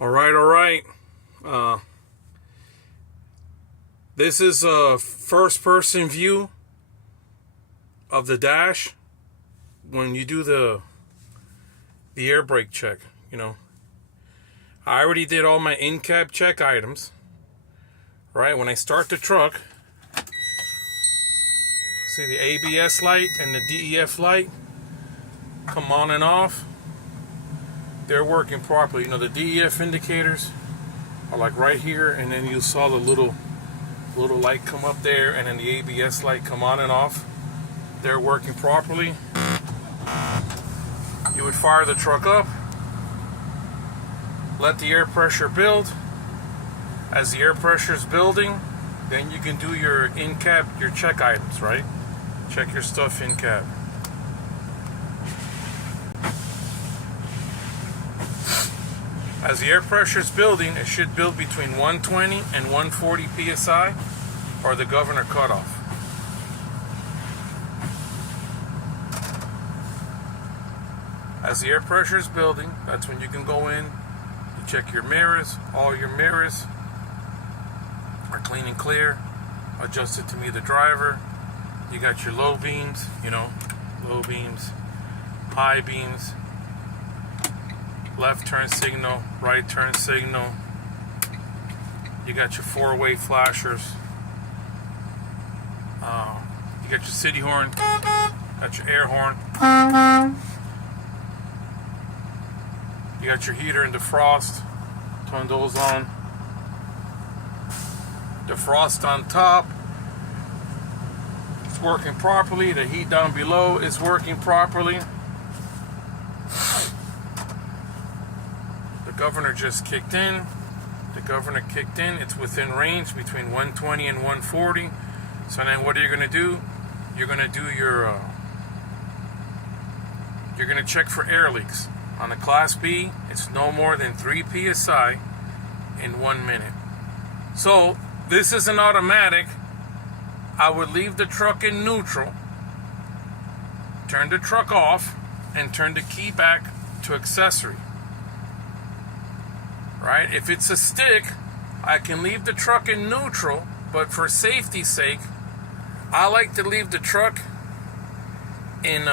All right. This is a first-person view of the dash when you do the air brake check. I already did all my in-cab check items. Right, when I start the truck, see the ABS light and the DEF light come on and off. They're working properly. The DEF indicators are like right here, and then you saw the little light come up there, and then the ABS light come on and off. They're working properly. You would fire the truck up, let the air pressure build. As the air pressure is building, then you can do your in-cab, your check items, right? Check your stuff in-cab. As the air pressure is building, it should build between 120 and 140 psi, or the governor cutoff. As the air pressure is building, that's when you can go in, you check your mirrors, all your mirrors are clean and clear, adjusted to me, the driver. You got your low beams, low beams, high beams, left turn signal, right turn signal. You got your four-way flashers. You got your city horn, got your air horn. You got your heater and defrost. Turn those on. Defrost on top. It's working properly. The heat down below is working properly. The governor just kicked in. It's within range between 120 and 140. So then what are you going to do? You're going to do you're going to check for air leaks. On the Class B, it's no more than 3 psi in 1 minute. So this is an automatic. I would leave the truck in neutral, turn the truck off, and turn the key back to accessory. Right? If it's a stick, I can leave the truck in neutral, but for safety's sake, I like to leave the truck in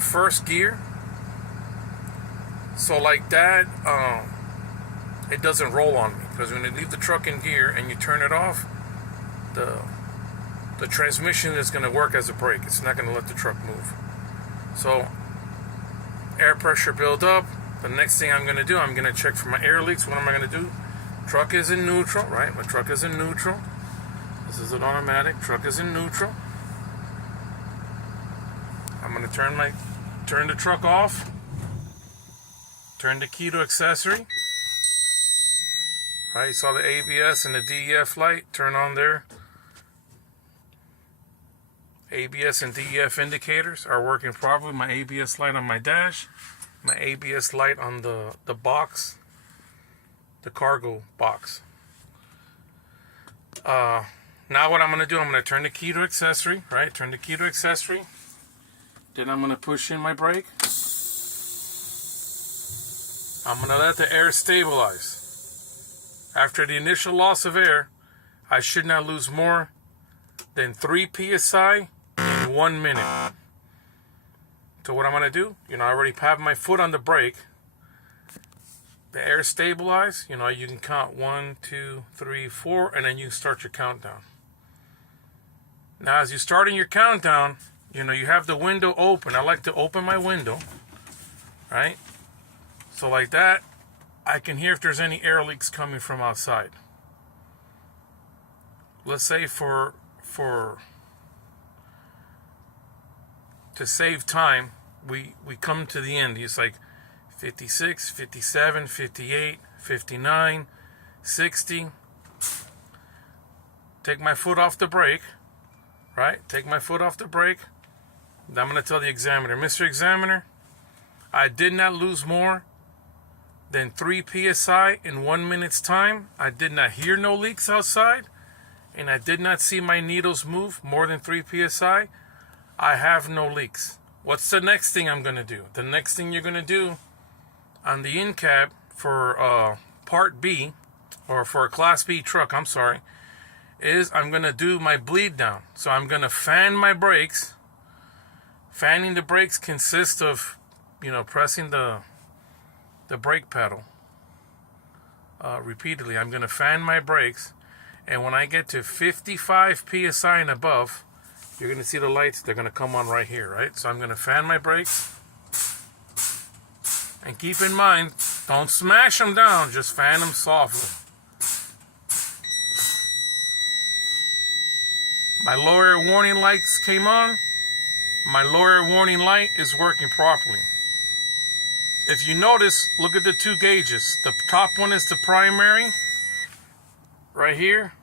first gear. So like that, it doesn't roll on me. Because when you leave the truck in gear and you turn it off, the transmission is going to work as a brake. It's not going to let the truck move. So air pressure build up. The next thing I'm going to do, I'm going to check for my air leaks. What am I going to do? Truck is in neutral, right? My truck is in neutral. This is an automatic. Truck is in neutral. I'm going to turn the truck off. Turn the key to accessory. Right, you saw the ABS and the DEF light turn on there. ABS and DEF indicators are working properly. My ABS light on my dash. My ABS light on the box. The cargo box. Now what I'm going to do, I'm going to turn the key to accessory. Right, turn the key to accessory. Then I'm going to push in my brake. I'm going to let the air stabilize. After the initial loss of air, I should not lose more than 3 psi in 1 minute. So what I'm going to do, I already have my foot on the brake. The air stabilize, you can count 1, 2, 3, 4, and then you start your countdown. Now as you're starting your countdown, you have the window open. I like to open my window, right? So like that, I can hear if there's any air leaks coming from outside. Let's say to save time, we come to the end. It's like 56, 57, 58, 59, 60. Take my foot off the brake, right? Take my foot off the brake. Then I'm going to tell the examiner, Mr. Examiner, I did not lose more than 3 psi in 1 minute's time. I did not hear no leaks outside, and I did not see my needles move more than 3 psi. I have no leaks. What's the next thing I'm going to do? The next thing you're going to do on the in cab for Part B, or for a Class B truck, I'm sorry, is I'm going to do my bleed down. So I'm going to fan my brakes. Fanning the brakes consists of, pressing the brake pedal repeatedly. I'm going to fan my brakes, and when I get to 55 psi and above, you're going to see the lights. They're going to come on right here, right? So I'm going to fan my brakes. And keep in mind, don't smash them down, just fan them softly. My low air warning lights came on. My low air warning light is working properly. If you notice, look at the two gauges. The top one is the primary, right here.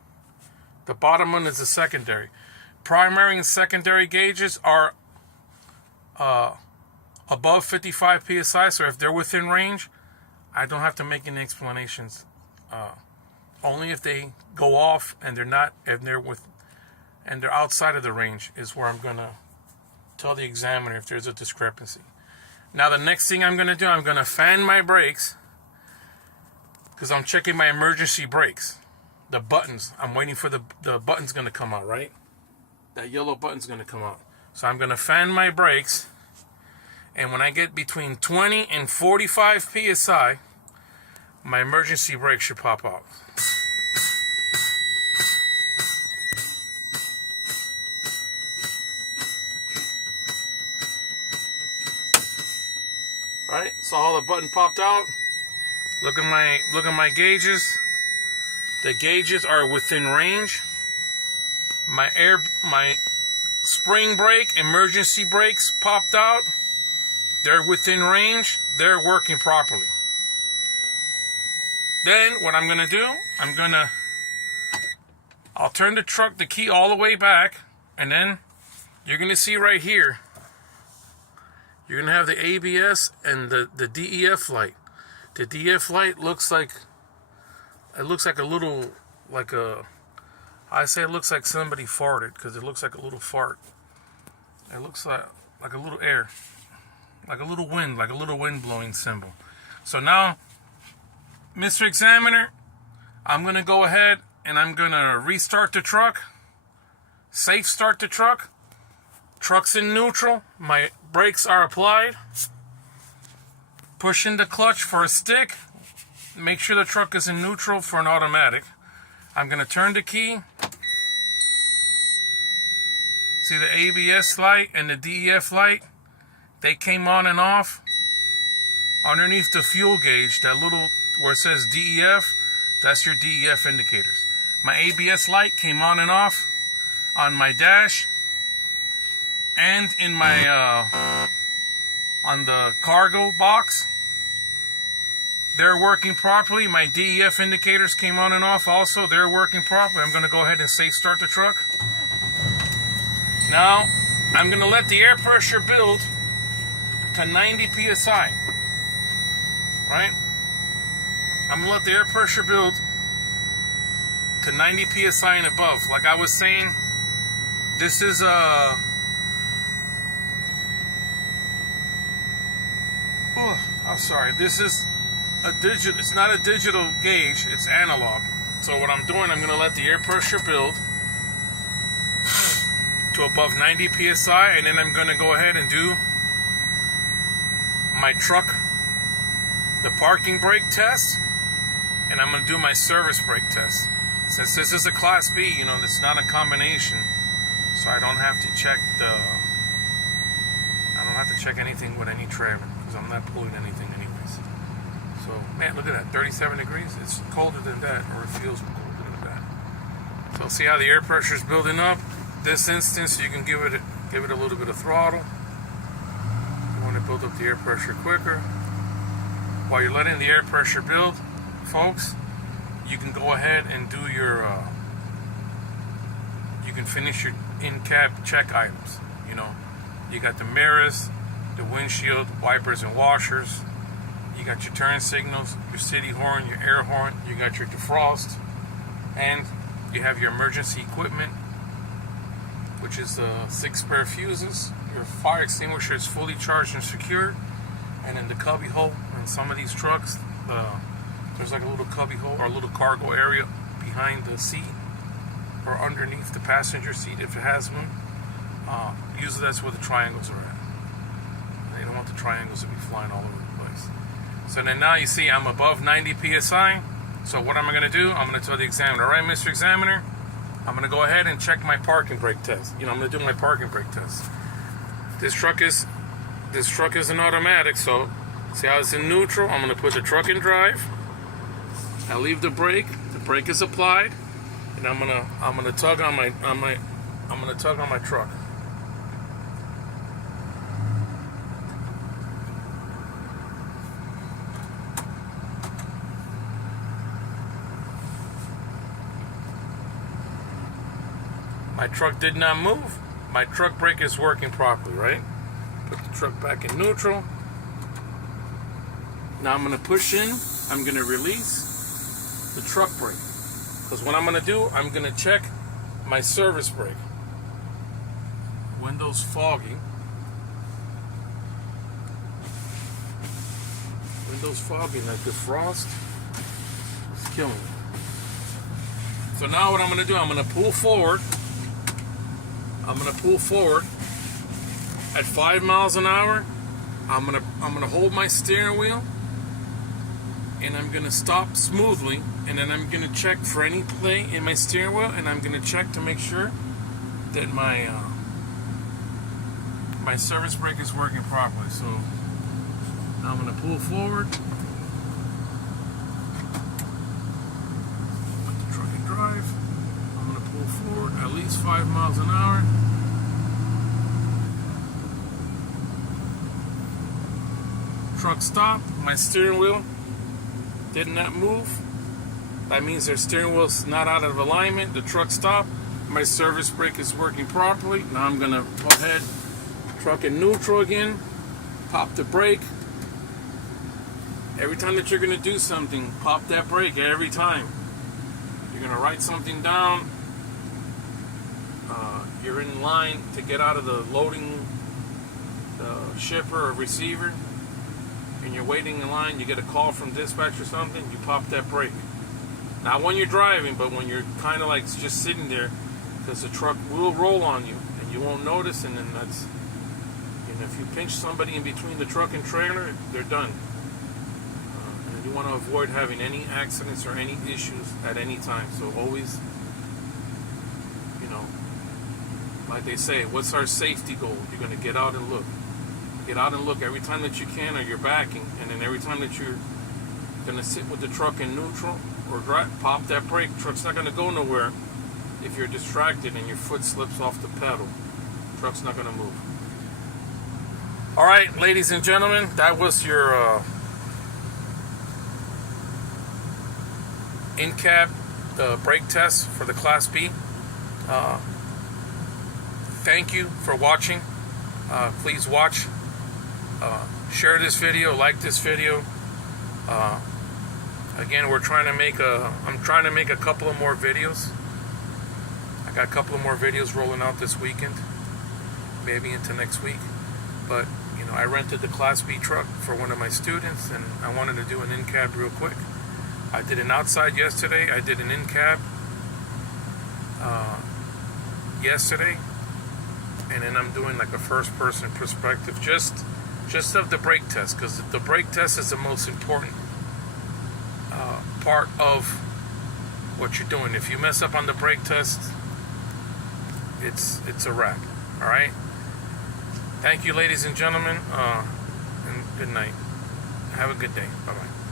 The bottom one is the secondary. Primary and secondary gauges are above 55 psi, so if they're within range, I don't have to make any explanations. Only if they go off and they're not, and they're outside of the range is where I'm gonna tell the examiner if there's a discrepancy. Now the next thing I'm gonna do, I'm gonna fan my brakes because I'm checking my emergency brakes. The buttons, I'm waiting for the button's gonna come out, right? That yellow button's gonna come out. So I'm gonna fan my brakes, and when I get between 20 and 45 psi, my emergency brake should pop out. Right, saw how the button popped out. Look at my gauges. The gauges are within range. My spring brake, emergency brakes popped out. They're within range. They're working properly. Then what I'm gonna do, I'll turn the key all the way back, and then you're gonna see right here, you're gonna have the ABS and the DEF light. The DEF light looks like a little, I say it looks like somebody farted, because it looks like a little fart. It looks like a little air, like a little wind blowing symbol. So now, Mr. Examiner, I'm gonna go ahead and I'm gonna restart the truck, safe start the truck. Truck's in neutral, my brakes are applied. Push in the clutch for a stick. Make sure the truck is in neutral for an automatic. I'm gonna turn the key. See the ABS light and the DEF light? They came on and off. Underneath the fuel gauge, that little where it says DEF, that's your DEF indicators. My ABS light came on and off on my dash and in my on the cargo box. They're working properly. My DEF indicators came on and off also. They're working properly. I'm going to go ahead and safe start the truck. Now, I'm going to let the air pressure build to 90 psi. Right? I'm going to let the air pressure build to 90 psi and above. Like I was saying, this is I'm sorry. This is it's not a digital gauge, it's analog. So what I'm doing, I'm going to let the air pressure build to above 90 psi, and then I'm going to go ahead and do my truck, the parking brake test, and I'm going to do my service brake test. Since this is a Class B, it's not a combination, so I don't have to check anything with any trailer, because I'm not pulling anything anyways. So, man, look at that, 37 degrees. It's colder than that, or it feels colder than that. So, see how the air pressure is building up? This instance, you can give it a little bit of throttle. You want to build up the air pressure quicker. While you're letting the air pressure build, folks, you can go ahead and do your, you can finish your in-cab check items. You got the mirrors, the windshield, wipers and washers. You got your turn signals, your city horn, your air horn, you got your defrost, and you have your emergency equipment, which is 6 spare fuses, your fire extinguisher is fully charged and secured. And in the cubby hole in some of these trucks, there's like a little cubby hole or a little cargo area behind the seat or underneath the passenger seat if it has one. Usually that's where the triangles are at. They don't want the triangles to be flying all over the place. So then now you see I'm above 90 psi. So what am I going to do? I'm going to tell the examiner, all right, Mr. Examiner, I'm going to go ahead and check my parking brake test. I'm going to do my parking brake test. This truck is an automatic, so see how it's in neutral? I'm going to put the truck in drive. I leave the brake is applied, and I'm gonna tug on my truck. My truck did not move. My truck brake is working properly, right? Put the truck back in neutral. Now I'm gonna push in, I'm gonna release the truck brake. Because what I'm going to do, I'm going to check my service brake. Window's foggy. Window's foggy like the frost is killing me. So now what I'm going to do, I'm going to pull forward. I'm going to pull forward at 5 miles an hour. I'm going to hold my steering wheel. And I'm going to stop smoothly, and then I'm going to check for any play in my steering wheel, and I'm going to check to make sure that my my service brake is working properly. So now I'm going to pull forward, put the truck in drive. I'm going to pull forward at least 5 miles an hour. Truck stopped. My steering wheel did not move. That means their steering wheel's not out of alignment. The truck stopped. My service brake is working properly. Now I'm gonna go ahead, truck in neutral again, pop the brake. Every time that you're gonna do something, pop that brake every time. You're gonna write something down. You're in line to get out of the loading shipper or receiver, and you're waiting in line, you get a call from dispatch or something, you pop that brake. Not when you're driving, but when you're kind of like just sitting there, because the truck will roll on you, and you won't notice, and then that's, if you pinch somebody in between the truck and trailer, they're done. And you want to avoid having any accidents or any issues at any time, so always, like they say, what's our safety goal? You're going to get out and look. Get out and look every time that you can, or you're backing, and then every time that you're going to sit with the truck in neutral or drive, pop that brake. Truck's not going to go nowhere if you're distracted and your foot slips off the pedal. Truck's not going to move. All right, ladies and gentlemen, that was your in-cab brake test for the Class B. Thank you for watching. Please watch. Share this video, like this video. Again, I'm trying to make a couple of more videos. I got a couple of more videos rolling out this weekend, maybe into next week. But I rented the Class B truck for one of my students, and I wanted to do an in-cab real quick. I did an outside yesterday. I did an in-cab yesterday, and then I'm doing like a first-person perspective, just of the brake test, because the brake test is the most important part of what you're doing. If you mess up on the brake test, it's a wrap. All right. Thank you, ladies and gentlemen, and good night. Have a good day. Bye-bye.